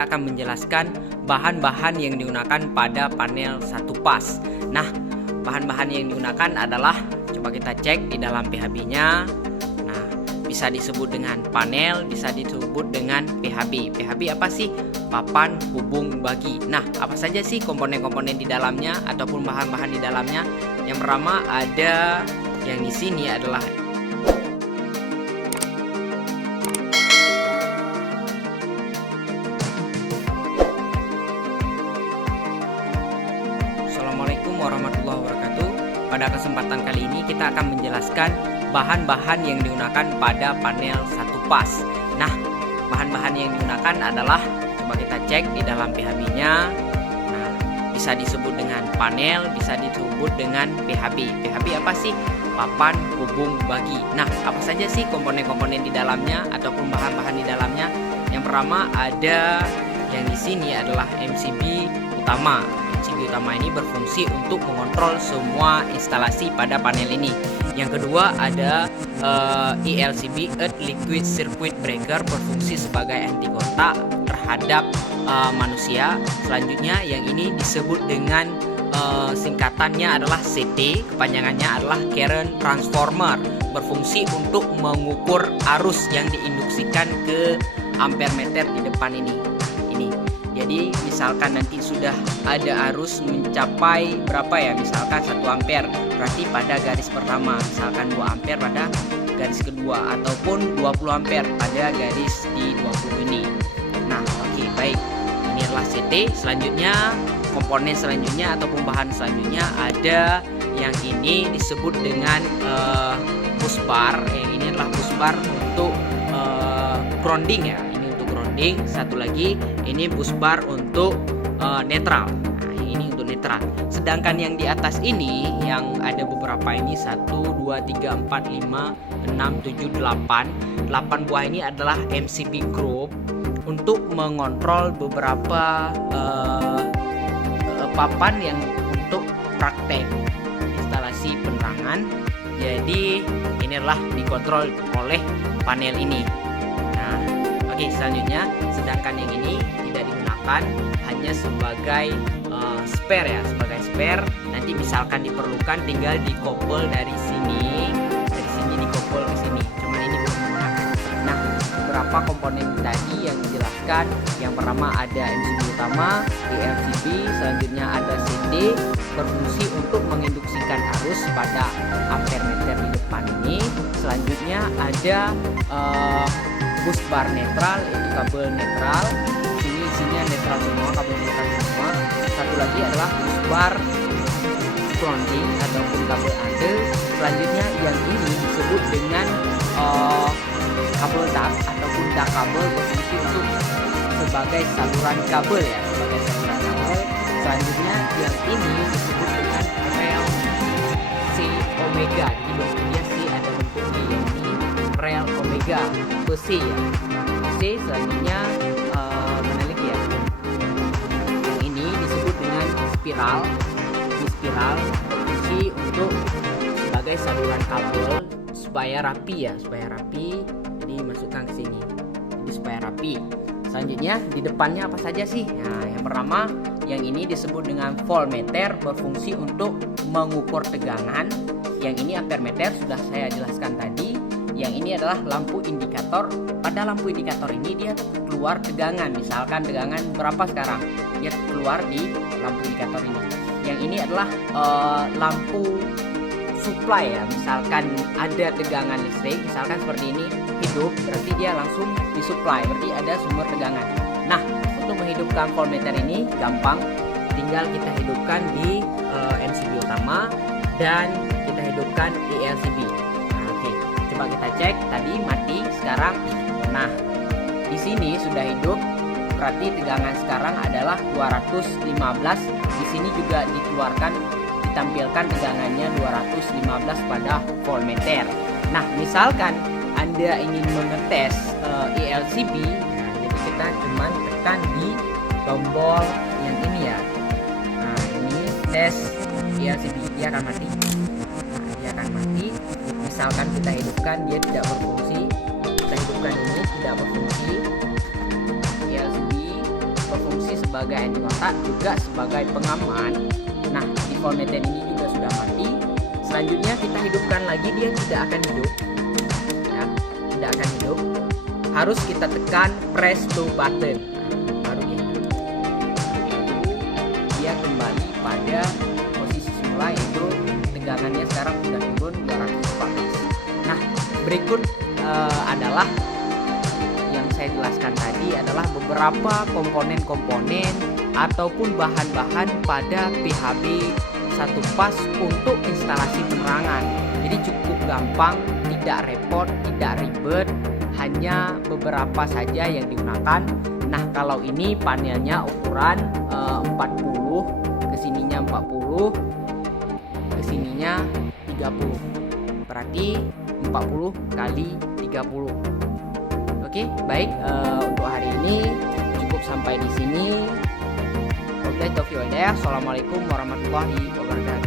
akan menjelaskan bahan-bahan yang digunakan pada panel satu pas. Nah, bahan-bahan yang digunakan adalah, coba kita cek di dalam PHB-nya. Nah, bisa disebut dengan panel, bisa disebut dengan PHB. PHB apa sih? Papan hubung bagi. Nah, apa saja sih komponen-komponen di dalamnya ataupun bahan-bahan di dalamnya? Yang pertama ada yang di sini adalah Assalamualaikum warahmatullahi wabarakatuh. Pada kesempatan kali ini kita akan menjelaskan bahan-bahan yang digunakan pada panel satu pas. Nah, bahan-bahan yang digunakan adalah, coba kita cek di dalam PHB-nya. Nah, bisa disebut dengan panel, bisa disebut dengan PHB. PHB apa sih? Papan hubung bagi. Nah, apa saja sih komponen-komponen di dalamnya ataupun bahan-bahan di dalamnya? Yang pertama ada yang di sini adalah MCB utama. MCB utama ini berfungsi untuk mengontrol semua instalasi pada panel ini. Yang kedua ada ELCB, Earth Liquid Circuit Breaker, berfungsi sebagai anti kontak terhadap manusia. Selanjutnya yang ini disebut dengan singkatannya adalah CT, kepanjangannya adalah Current Transformer, berfungsi untuk mengukur arus yang diinduksikan ke ampere meter di depan ini. Jadi misalkan nanti sudah ada arus mencapai berapa ya, misalkan 1 ampere, berarti pada garis pertama, misalkan 2 ampere pada garis kedua, ataupun 20 ampere pada garis di 20 ini. Nah, oke, baik, ini adalah CT. Selanjutnya komponen selanjutnya ataupun bahan selanjutnya ada yang ini disebut dengan bus bar. Yang ini adalah bus bar untuk grounding ya. Satu lagi ini bus bar untuk netral. Nah, ini untuk netral. Sedangkan yang di atas ini yang ada beberapa ini 1, 2, 3, 4, 5, 6, 7, 8 buah ini adalah MCB group untuk mengontrol beberapa papan yang untuk praktek instalasi penerangan. Jadi ini adalah dikontrol oleh panel ini. Oke, selanjutnya, sedangkan yang ini tidak digunakan, hanya sebagai spare ya, sebagai spare. Nanti misalkan diperlukan tinggal dikoppel dari sini dikoppel ke sini. Cuman ini belum digunakan. Nah, beberapa komponen tadi yang dijelaskan. Yang pertama ada MCB utama, ELCB, selanjutnya ada CD, berfungsi untuk menginduksikan arus pada ampere meter di depan ini. Selanjutnya ada bus bar netral, itu kabel netral. Sini isinya netral semua, kabel netral semua. Satu lagi adalah bus bar grounding ataupun kabel under. Selanjutnya yang ini disebut dengan kabel DAC ataupun DAC kabel, berfungsi untuk sebagai saluran kabel ya, sebagai saluran kabel. Selanjutnya yang ini disebut dengan rel C omega. Jadi bentuknya C ada bentuknya yang ini rel omega besi ya. C selanjutnya mana lagi ya? Yang ini disebut dengan spiral. Ini spiral berfungsi untuk sebagai saluran kabel supaya rapi ya, supaya rapi. Jadi masukkan ke sini. Jadi supaya rapi. Selanjutnya di depannya apa saja sih? Nah, yang pertama yang ini disebut dengan voltmeter, berfungsi untuk mengukur tegangan. Yang ini ampere meter sudah saya jelaskan tadi. Yang ini adalah lampu indikator. Pada lampu indikator ini dia keluar tegangan. Misalkan tegangan berapa sekarang, dia keluar di lampu indikator ini. Yang ini adalah lampu supply ya. Misalkan ada tegangan listrik, misalkan seperti ini hidup, berarti dia langsung disupply, berarti ada sumber tegangan. Nah, untuk menghidupkan voltmeter ini gampang, tinggal kita hidupkan di MCB utama dan kita hidupkan ELCB. Coba kita cek, tadi mati, sekarang nah di sini sudah hidup, berarti tegangan sekarang adalah 215. Di sini juga dikeluarkan, ditampilkan tegangannya 215 pada voltmeter. Nah, misalkan Anda ingin mengetes ELCB, nah, jadi kita cuman tekan di tombol yang ini ya. Nah, ini tes ELCB, dia akan mati. Nah, dia akan mati. Misalkan kita hidupkan, dia tidak berfungsi. Kita hidupkan ini tidak berfungsi. LCD berfungsi sebagai anti kontak juga sebagai pengaman. Nah, default maintain ini juga sudah mati. Selanjutnya kita hidupkan lagi, dia tidak akan hidup ya, tidak akan hidup. Harus kita tekan press to button, baru dia hidup. Dia kembali pada posisi semula, yaitu tegangannya sekarang sudah turun 214. Nah, berikut adalah yang saya jelaskan tadi adalah beberapa komponen-komponen ataupun bahan-bahan pada PHB 1 pas untuk instalasi penerangan. Jadi cukup gampang, tidak repot, tidak ribet, hanya beberapa saja yang digunakan. Nah, kalau ini panelnya ukuran 40, kesininya 40, kesininya 30. Berarti 40 kali 30. Oke, baik, untuk hari ini cukup sampai di sini. Assalamualaikum warahmatullahi wabarakatuh.